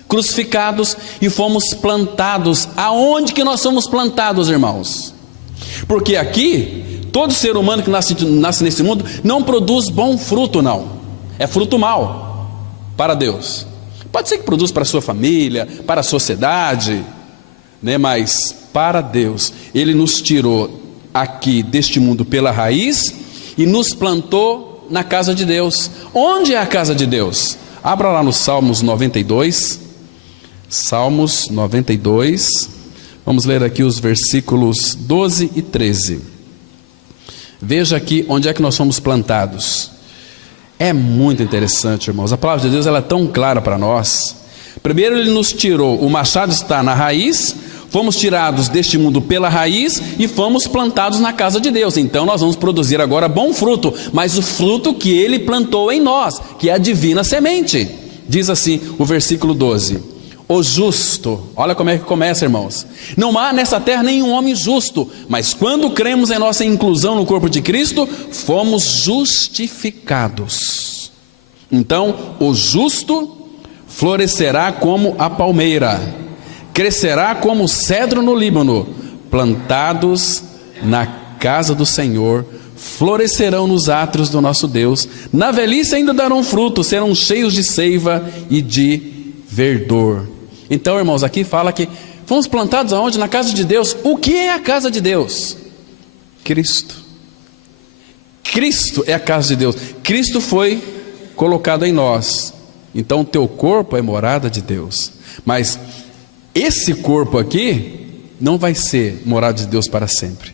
crucificados, e fomos plantados. Aonde que nós somos plantados, irmãos? Porque aqui, todo ser humano que nasce nesse mundo não produz bom fruto, não. É fruto mau para Deus. Pode ser que produza para a sua família, para a sociedade, né? Mas para Deus, Ele nos tirou aqui deste mundo pela raiz e nos plantou na casa de Deus. Onde é a casa de Deus? Abra lá no Salmos 92. Salmos 92. Vamos ler aqui os versículos 12 e 13. Veja aqui onde é que nós somos plantados. É muito interessante, irmãos. A palavra de Deus ela é tão clara para nós. Primeiro Ele nos tirou, o machado está na raiz, fomos tirados deste mundo pela raiz e fomos plantados na casa de Deus. Então nós vamos produzir agora bom fruto, mas o fruto que Ele plantou em nós, que é a divina semente. Diz assim o versículo 12: o justo, olha como é que começa, irmãos: não há nessa terra nenhum homem justo, mas quando cremos em nossa inclusão no corpo de Cristo, fomos justificados. Então o justo florescerá como a palmeira, crescerá como o cedro no Líbano, plantados na casa do Senhor, florescerão nos átrios do nosso Deus, na velhice ainda darão fruto, serão cheios de seiva e de verdor. Então, irmãos, aqui fala que fomos plantados aonde? Na casa de Deus. O que é a casa de Deus? Cristo. Cristo é a casa de Deus. Cristo foi colocado em nós. Então o teu corpo é morada de Deus. Mas esse corpo aqui não vai ser morada de Deus para sempre,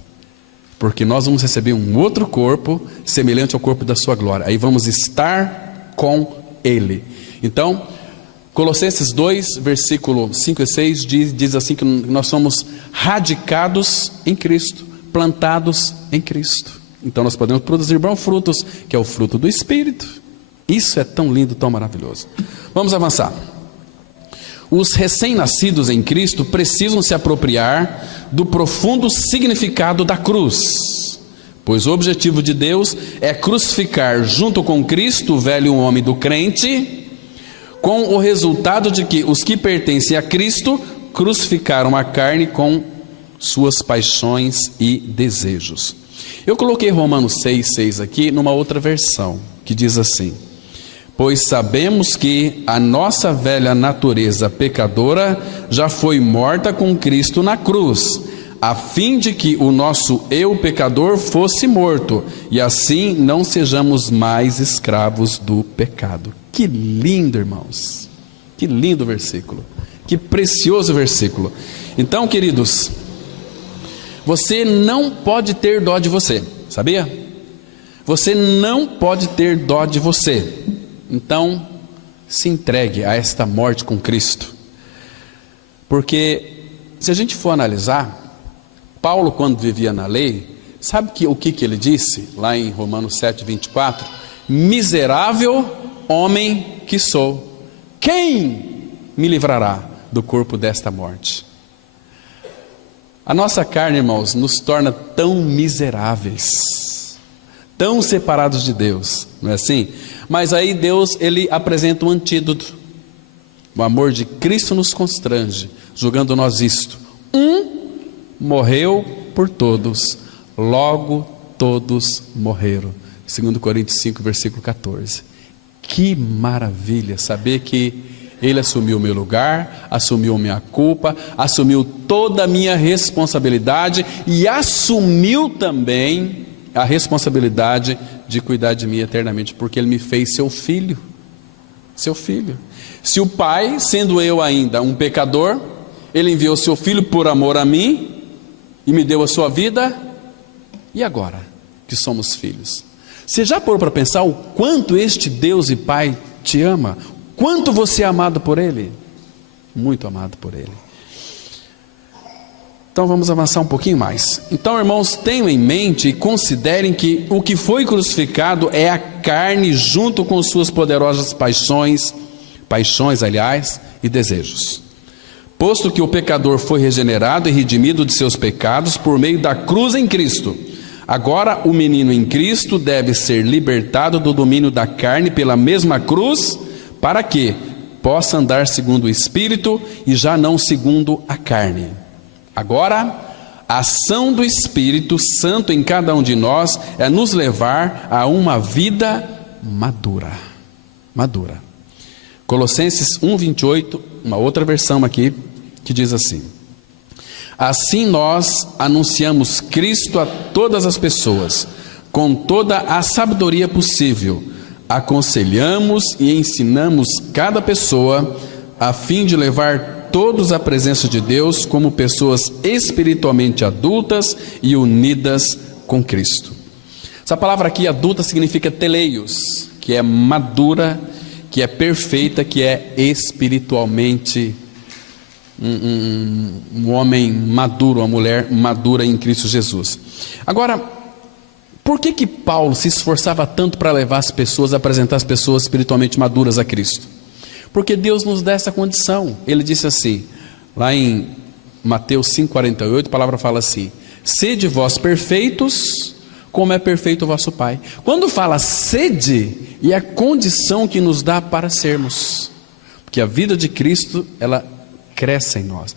porque nós vamos receber um outro corpo semelhante ao corpo da sua glória. Aí vamos estar com Ele. Então Colossenses 2, versículo 5 e 6 diz assim que nós somos radicados em Cristo, plantados em Cristo. Então nós podemos produzir bons frutos, que é o fruto do Espírito. Isso é tão lindo, tão maravilhoso. Vamos avançar. Os recém-nascidos em Cristo precisam se apropriar do profundo significado da cruz, pois o objetivo de Deus é crucificar junto com Cristo o velho homem do crente, com o resultado de que os que pertencem a Cristo crucificaram a carne com suas paixões e desejos. Eu coloquei Romanos 6,6 aqui numa outra versão, que diz assim: pois sabemos que a nossa velha natureza pecadora já foi morta com Cristo na cruz, a fim de que o nosso eu pecador fosse morto, e assim não sejamos mais escravos do pecado. Que lindo, irmãos, que lindo versículo, que precioso versículo. Então, queridos, você não pode ter dó de você, sabia? Você não pode ter dó de você. Então, se entregue a esta morte com Cristo. Porque, se a gente for analisar, Paulo, quando vivia na lei, sabe o que ele disse? Lá em Romanos 7, 24: miserável homem que sou, quem me livrará do corpo desta morte? A nossa carne, irmãos, nos torna tão miseráveis, tão separados de Deus, não é assim? Mas aí Deus, Ele apresenta um antídoto. O amor de Cristo nos constrange, julgando nós isto: um morreu por todos, logo todos morreram. 2 Coríntios 5, versículo 14. Que maravilha saber que Ele assumiu o meu lugar, assumiu a minha culpa, assumiu toda a minha responsabilidade e assumiu também a responsabilidade de cuidar de mim eternamente, porque Ele me fez seu filho. Seu filho. Se o Pai, sendo eu ainda um pecador, Ele enviou seu Filho por amor a mim e me deu a sua vida, e agora que somos filhos? Você já parou para pensar o quanto este Deus e Pai te ama? Quanto você é amado por Ele? Muito amado por Ele. Então vamos avançar um pouquinho mais. Então, irmãos, tenham em mente e considerem que o que foi crucificado é a carne junto com suas poderosas paixões, e desejos. Posto que o pecador foi regenerado e redimido de seus pecados por meio da cruz em Cristo, agora o menino em Cristo deve ser libertado do domínio da carne pela mesma cruz, para que possa andar segundo o Espírito e já não segundo a carne. Agora, a ação do Espírito Santo em cada um de nós é nos levar a uma vida madura. Madura. Colossenses 1:28, uma outra versão aqui, que diz assim: assim nós anunciamos Cristo a todas as pessoas, com toda a sabedoria possível, aconselhamos e ensinamos cada pessoa, a fim de levar todos à presença de Deus como pessoas espiritualmente adultas e unidas com Cristo. Essa palavra aqui, adulta, significa teleios. que é madura, que é perfeita, que é espiritualmente um homem maduro, uma mulher madura em Cristo Jesus. Agora, por que Paulo se esforçava tanto para levar as pessoas, apresentar as pessoas espiritualmente maduras a Cristo? Porque Deus nos dá essa condição. Ele disse assim, lá em Mateus 5,48, a palavra fala assim: sede vós perfeitos, como é perfeito o vosso Pai. Quando fala sede, é a condição que nos dá para sermos. Porque a vida de Cristo, ela cresce em nós.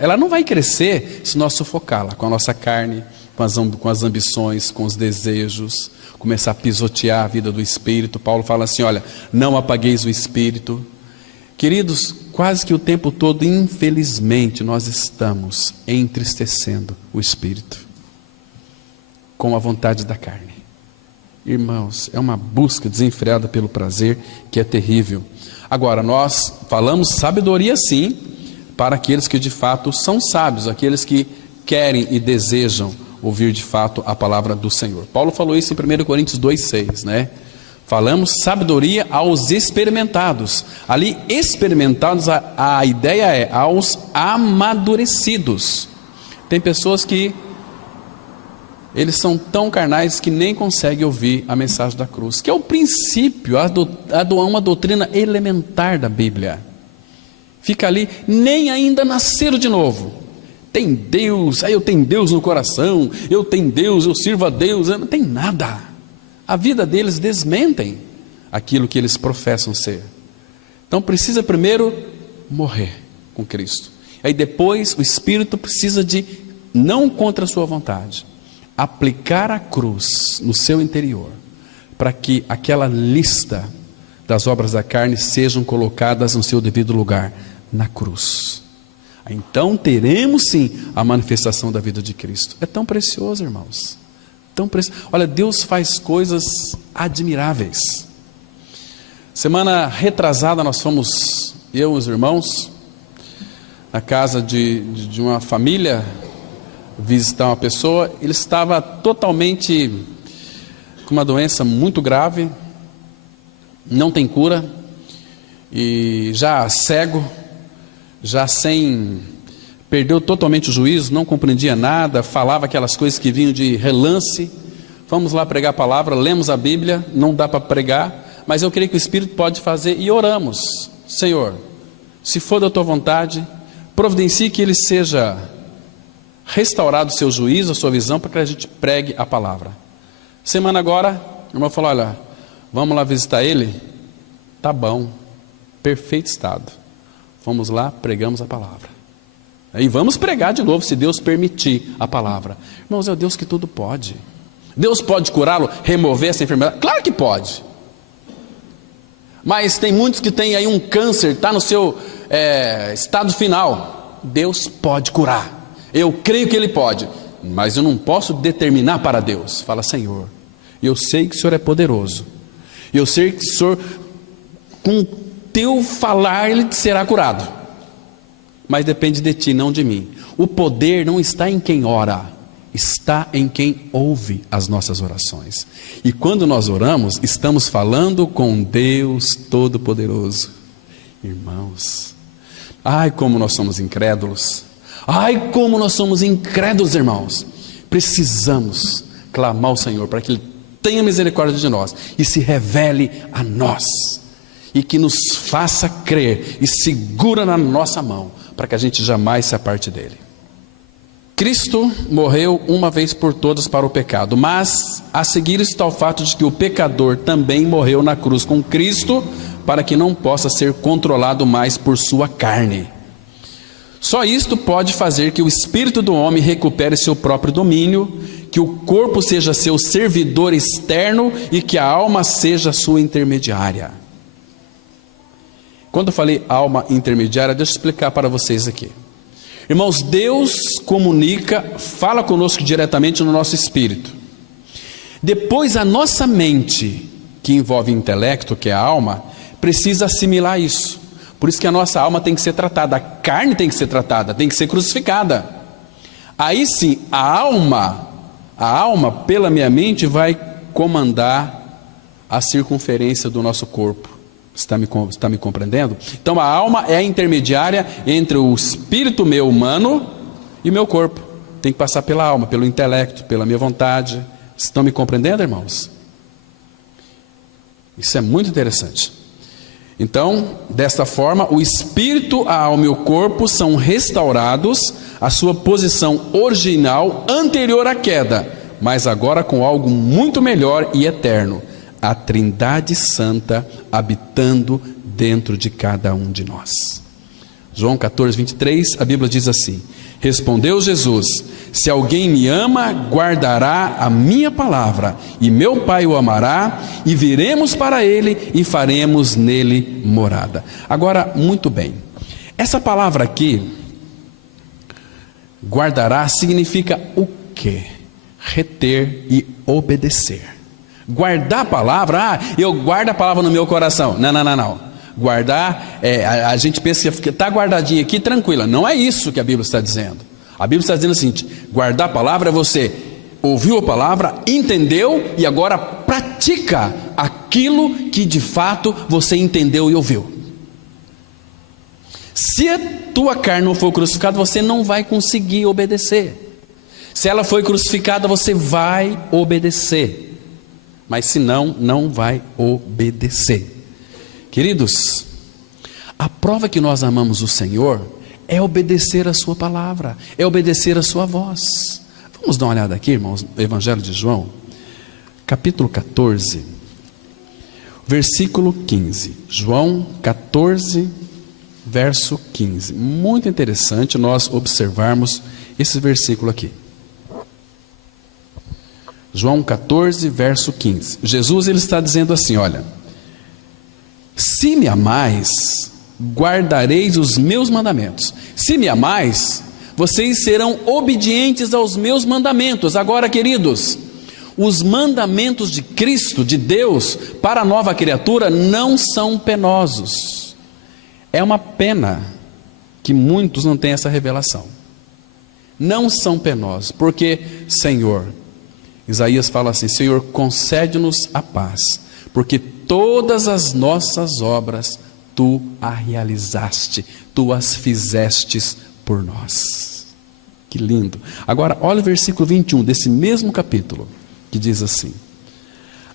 Ela não vai crescer se nós sufocá-la com a nossa carne, com as ambições, com os desejos, começar a pisotear a vida do Espírito. Paulo fala assim, olha, não apagueis o Espírito. Queridos, quase que o tempo todo, infelizmente, nós estamos entristecendo o Espírito com a vontade da carne. Irmãos, é uma busca desenfreada pelo prazer que é terrível. Agora, nós falamos sabedoria sim, para aqueles que de fato são sábios, aqueles que querem e desejam ouvir de fato a palavra do Senhor. Paulo falou isso em 1 Coríntios 2,6, né? Falamos sabedoria aos experimentados. Ali, experimentados, a ideia é aos amadurecidos. Tem pessoas que eles são tão carnais que nem conseguem ouvir a mensagem da cruz, que é o princípio, uma doutrina elementar da Bíblia. Fica ali, nem ainda nasceram de novo. Tem Deus, eu tenho Deus no coração, eu tenho Deus, eu sirvo a Deus. Não tem nada. A vida deles desmentem aquilo que eles professam ser. Então precisa primeiro morrer com Cristo. Aí depois o Espírito precisa de, não contra a sua vontade, aplicar a cruz no seu interior, para que aquela lista das obras da carne sejam colocadas no seu devido lugar, na cruz. Então teremos sim a manifestação da vida de Cristo. É tão precioso, irmãos, tão precioso. Olha, Deus faz coisas admiráveis. Semana retrasada nós fomos, eu e os irmãos, na casa de uma família, visitar uma pessoa. Ele estava totalmente com uma doença muito grave, não tem cura, e já cego, já perdeu totalmente o juízo, não compreendia nada, falava aquelas coisas que vinham de relance. Fomos lá pregar a palavra, lemos a Bíblia, não dá para pregar, mas eu creio que o Espírito pode fazer, e oramos: Senhor, se for da tua vontade, providencie que ele seja restaurado o seu juízo, a sua visão, para que a gente pregue a palavra. Semana agora, o irmão falou: olha, vamos lá visitar ele? Tá bom, perfeito estado. Fomos lá, pregamos a palavra. E vamos pregar de novo, se Deus permitir a palavra. Irmãos, é o Deus que tudo pode. Deus pode curá-lo, remover essa enfermidade? Claro que pode. Mas tem muitos que têm aí um câncer, está no seu estado final. Deus pode curar. Eu creio que Ele pode, mas eu não posso determinar para Deus. Fala: Senhor, eu sei que o Senhor é poderoso, eu sei que o Senhor, com teu falar, ele será curado, mas depende de ti, não de mim. O poder não está em quem ora, está em quem ouve as nossas orações. E quando nós oramos, estamos falando com Deus Todo-Poderoso. Irmãos, ai como nós somos incrédulos. Ai, como nós somos incrédulos, irmãos. Precisamos clamar ao Senhor para que Ele tenha misericórdia de nós e se revele a nós, e que nos faça crer e segura na nossa mão, para que a gente jamais se aparte dele. Cristo morreu uma vez por todas para o pecado, mas a seguir está o fato de que o pecador também morreu na cruz com Cristo, para que não possa ser controlado mais por sua carne. Só isto pode fazer que o espírito do homem recupere seu próprio domínio, que o corpo seja seu servidor externo e que a alma seja sua intermediária. Quando eu falei alma intermediária, deixa eu explicar para vocês aqui. Irmãos, Deus comunica, fala conosco diretamente no nosso espírito. Depois a nossa mente, que envolve o intelecto, que é a alma, precisa assimilar isso. Por isso que a nossa alma tem que ser tratada, a carne tem que ser tratada, tem que ser crucificada. Aí sim, a alma pela minha mente vai comandar a circunferência do nosso corpo. Está me compreendendo? Então a alma é a intermediária entre o espírito meu humano e o meu corpo. Tem que passar pela alma, pelo intelecto, pela minha vontade. Estão me compreendendo, irmãos? Isso é muito interessante. Então, desta forma, o espírito, a alma e o corpo são restaurados à sua posição original anterior à queda, mas agora com algo muito melhor e eterno: a Trindade Santa habitando dentro de cada um de nós. João 14, 23, a Bíblia diz assim: respondeu Jesus: se alguém me ama, guardará a minha palavra, e meu Pai o amará, e viremos para ele e faremos nele morada. Agora, muito bem, essa palavra aqui, guardará, significa o quê? Reter e obedecer. Guardar a palavra, eu guardo a palavra no meu coração. Não. Guardar, a gente pensa que está guardadinha aqui, tranquila. Não é isso que a Bíblia está dizendo. A Bíblia está dizendo o seguinte: guardar a palavra é você ouviu a palavra, entendeu e agora pratica aquilo que de fato você entendeu e ouviu. Se a tua carne não for crucificada, você não vai conseguir obedecer. Se ela foi crucificada, você vai obedecer. Mas se não, não vai obedecer. Queridos, a prova que nós amamos o Senhor é obedecer a sua palavra, é obedecer a sua voz. Vamos dar uma olhada aqui, irmãos, no Evangelho de João, capítulo 14, versículo 15. João 14, verso 15. Muito interessante nós observarmos esse versículo aqui. João 14, verso 15. Jesus, ele está dizendo assim, olha: se me amais, guardareis os meus mandamentos. Se me amais, vocês serão obedientes aos meus mandamentos. Agora, queridos, os mandamentos de Cristo, de Deus, para a nova criatura não são penosos. É uma pena que muitos não têm essa revelação. Não são penosos, porque, Senhor, Isaías fala assim: Senhor, concede-nos a paz, porque todas as nossas obras Tu a realizaste, Tu as fizestes por nós. Que lindo. Agora olha o versículo 21 desse mesmo capítulo, que diz assim: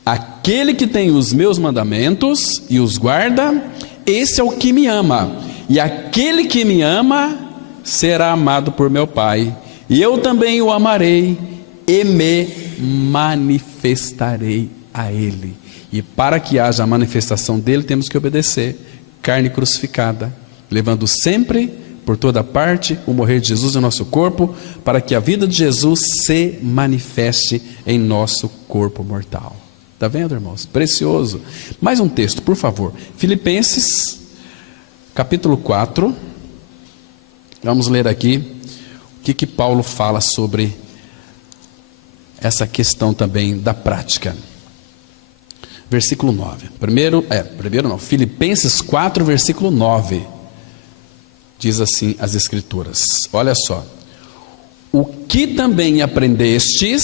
aquele que tem os meus mandamentos e os guarda, esse é o que me ama, e aquele que me ama será amado por meu Pai, e eu também o amarei e me manifestarei a ele. E para que haja a manifestação dele, temos que obedecer. Carne crucificada, levando sempre, por toda parte, o morrer de Jesus em nosso corpo, para que a vida de Jesus se manifeste em nosso corpo mortal. Está vendo, irmãos? Precioso. Mais um texto, por favor. Filipenses, capítulo 4. Vamos ler aqui o que Paulo fala sobre essa questão também da prática. Versículo 9. Filipenses 4, versículo 9. Diz assim as Escrituras. Olha só: o que também aprendestes,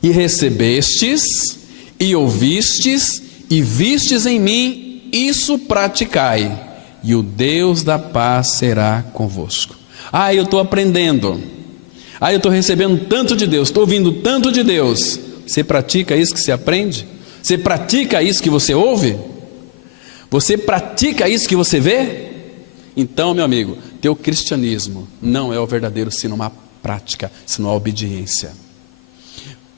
e recebestes, e ouvistes, e vistes em mim, isso praticai, e o Deus da paz será convosco. Eu estou aprendendo. Eu estou recebendo tanto de Deus, estou ouvindo tanto de Deus. Você pratica isso que você aprende? Você pratica isso que você ouve? Você pratica isso que você vê? Então, meu amigo, teu cristianismo não é o verdadeiro sino uma prática, sino a obediência.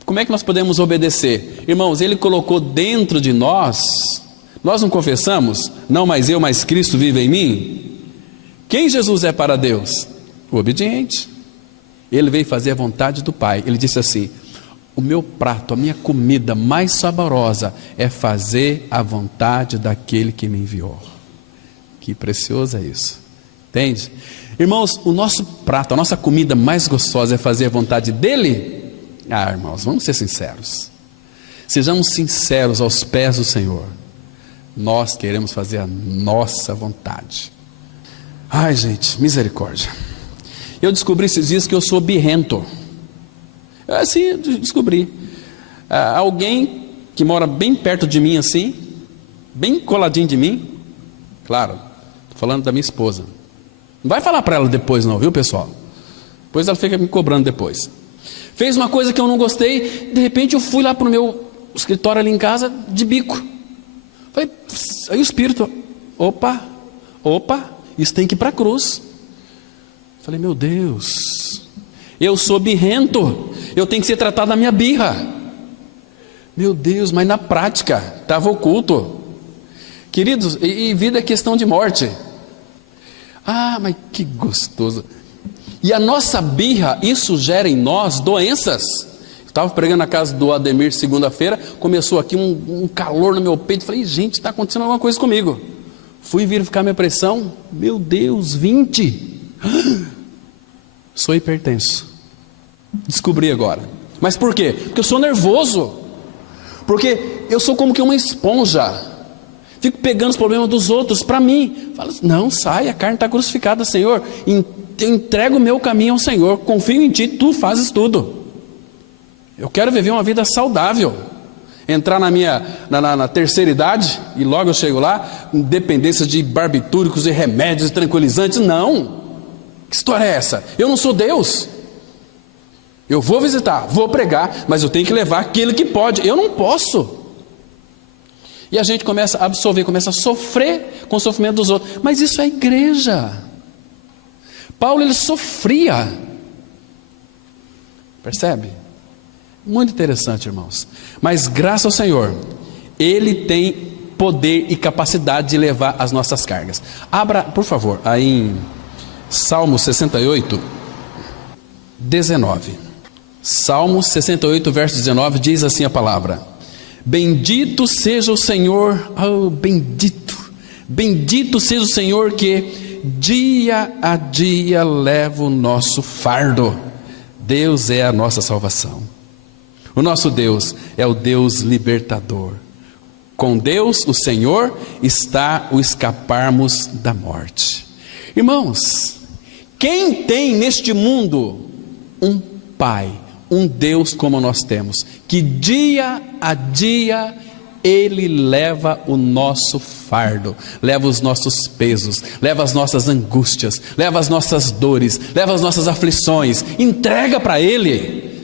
Como é que nós podemos obedecer? Irmãos, Ele colocou dentro de nós não confessamos? Não mais eu, mas Cristo vive em mim? Quem Jesus é para Deus? O obediente. Ele veio fazer a vontade do Pai. Ele disse assim: o meu prato, a minha comida mais saborosa é fazer a vontade daquele que me enviou. Que precioso é isso, entende? Irmãos, o nosso prato, a nossa comida mais gostosa é fazer a vontade dele? Irmãos, vamos ser sinceros. Sejamos sinceros aos pés do Senhor. Nós queremos fazer a nossa vontade. Gente, misericórdia. Eu descobri esses dias que eu sou birrento. Assim, descobri. Alguém que mora bem perto de mim assim, bem coladinho de mim. Claro, estou falando da minha esposa. Não vai falar para ela depois não, viu, pessoal? Depois ela fica me cobrando depois. Fez uma coisa que eu não gostei, de repente eu fui lá para o meu escritório ali em casa, de bico. Falei, aí o Espírito, opa, isso tem que ir para a cruz. Falei, meu Deus, eu sou birrento, eu tenho que ser tratado na minha birra. Meu Deus, mas na prática, estava oculto. Queridos, e vida é questão de morte. Ah, mas que gostoso. E a nossa birra, isso gera em nós doenças. Estava pregando na casa do Ademir segunda-feira, começou aqui um calor no meu peito. Falei, gente, está acontecendo alguma coisa comigo. Fui verificar minha pressão, meu Deus, 20. Sou hipertenso. Descobri agora. Mas por quê? Porque eu sou nervoso. Porque eu sou como que uma esponja. Fico pegando os problemas dos outros para mim. Falo, não, sai, a carne está crucificada, Senhor. Eu entrego o meu caminho ao Senhor. Confio em Ti, Tu fazes tudo. Eu quero viver uma vida saudável. Entrar na terceira idade, e logo eu chego lá, com dependência de barbitúricos e remédios e tranquilizantes. Não. Que história é essa? Eu não sou Deus. Eu vou visitar, vou pregar, mas eu tenho que levar aquilo que pode. Eu não posso. E a gente começa a absorver, começa a sofrer com o sofrimento dos outros. Mas isso é igreja. Paulo, ele sofria. Percebe? Muito interessante, irmãos. Mas graças ao Senhor, Ele tem poder e capacidade de levar as nossas cargas. Abra, por favor, aí em Salmo 68, 19. Salmo 68, verso 19, diz assim a palavra: bendito seja o Senhor, bendito seja o Senhor que dia a dia leva o nosso fardo. Deus é a nossa salvação. O nosso Deus é o Deus libertador. Com Deus, o Senhor, está o escaparmos da morte. Irmãos, quem tem neste mundo um Pai, um Deus como nós temos, que dia a dia Ele leva o nosso fardo, leva os nossos pesos, leva as nossas angústias, leva as nossas dores, leva as nossas aflições, entrega para Ele.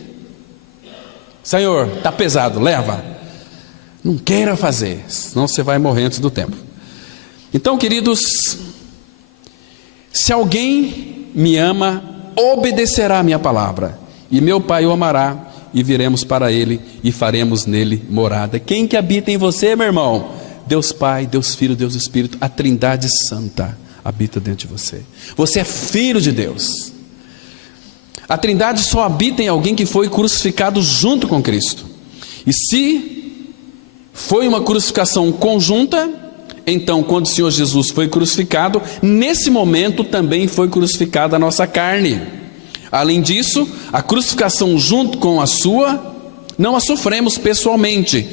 Senhor, está pesado, leva. Não queira fazer, senão você vai morrer antes do tempo. Então, queridos, se alguém me ama, obedecerá a minha palavra, e meu Pai o amará, e viremos para Ele, e faremos nele morada. Quem que habita em você, meu irmão? Deus Pai, Deus Filho, Deus Espírito, a Trindade Santa habita dentro de você. Você é filho de Deus. A Trindade só habita em alguém que foi crucificado junto com Cristo. E se foi uma crucificação conjunta, então quando o Senhor Jesus foi crucificado, nesse momento também foi crucificada a nossa carne. Além disso, a crucificação junto com a sua, não a sofremos pessoalmente,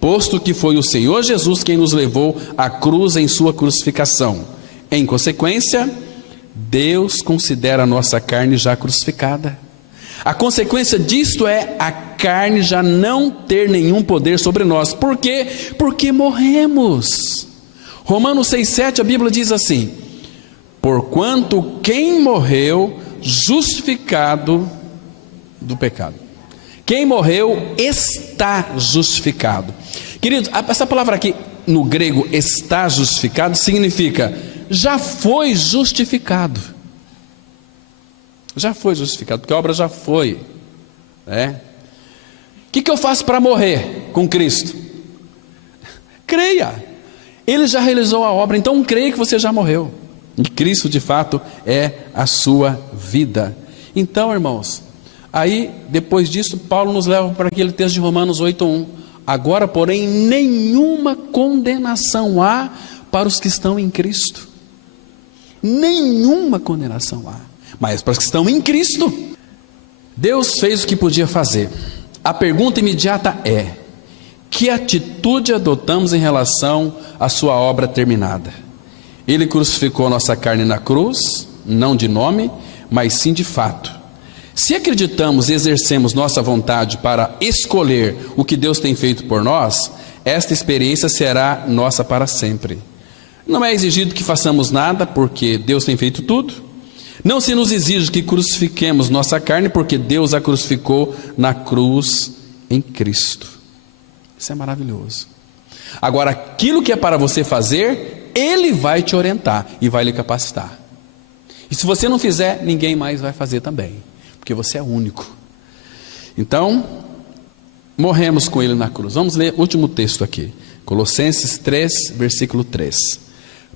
posto que foi o Senhor Jesus quem nos levou à cruz em sua crucificação. Em consequência, Deus considera a nossa carne já crucificada. A consequência disto é a carne já não ter nenhum poder sobre nós. Por quê? Porque morremos. Romanos 6,7, a Bíblia diz assim: porquanto quem morreu, justificado do pecado. Quem morreu está justificado. Queridos, essa palavra aqui no grego, está justificado, significa já foi justificado. Já foi justificado, porque a obra já foi. O que eu faço para morrer com Cristo? Creia. Ele já realizou a obra, então creia que você já morreu. E Cristo de fato é a sua vida. Então, irmãos, aí depois disso Paulo nos leva para aquele texto de Romanos 8:1. Agora, porém, nenhuma condenação há para os que estão em Cristo. Nenhuma condenação há. Mas para os que estão em Cristo, Deus fez o que podia fazer. A pergunta imediata é: que atitude adotamos em relação à sua obra terminada? Ele crucificou a nossa carne na cruz, não de nome, mas sim de fato. Se acreditamos e exercemos nossa vontade para escolher o que Deus tem feito por nós, esta experiência será nossa para sempre. Não é exigido que façamos nada, porque Deus tem feito tudo. Não se nos exige que crucifiquemos nossa carne, porque Deus a crucificou na cruz em Cristo. Isso é maravilhoso. Agora, aquilo que é para você fazer, Ele vai te orientar e vai lhe capacitar. E se você não fizer, ninguém mais vai fazer também, porque você é único. Então, morremos com Ele na cruz. Vamos ler o último texto aqui, Colossenses 3, versículo 3.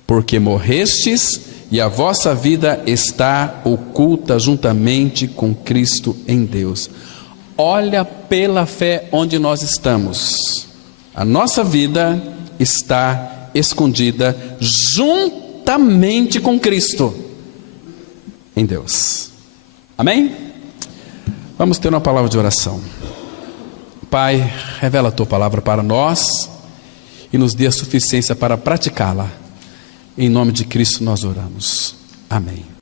Porque morrestes e a vossa vida está oculta juntamente com Cristo em Deus. Olha pela fé onde nós estamos. A nossa vida está escondida juntamente com Cristo em Deus. Amém? Vamos ter uma palavra de oração. Pai, revela a tua palavra para nós e nos dê a suficiência para praticá-la. Em nome de Cristo nós oramos. Amém.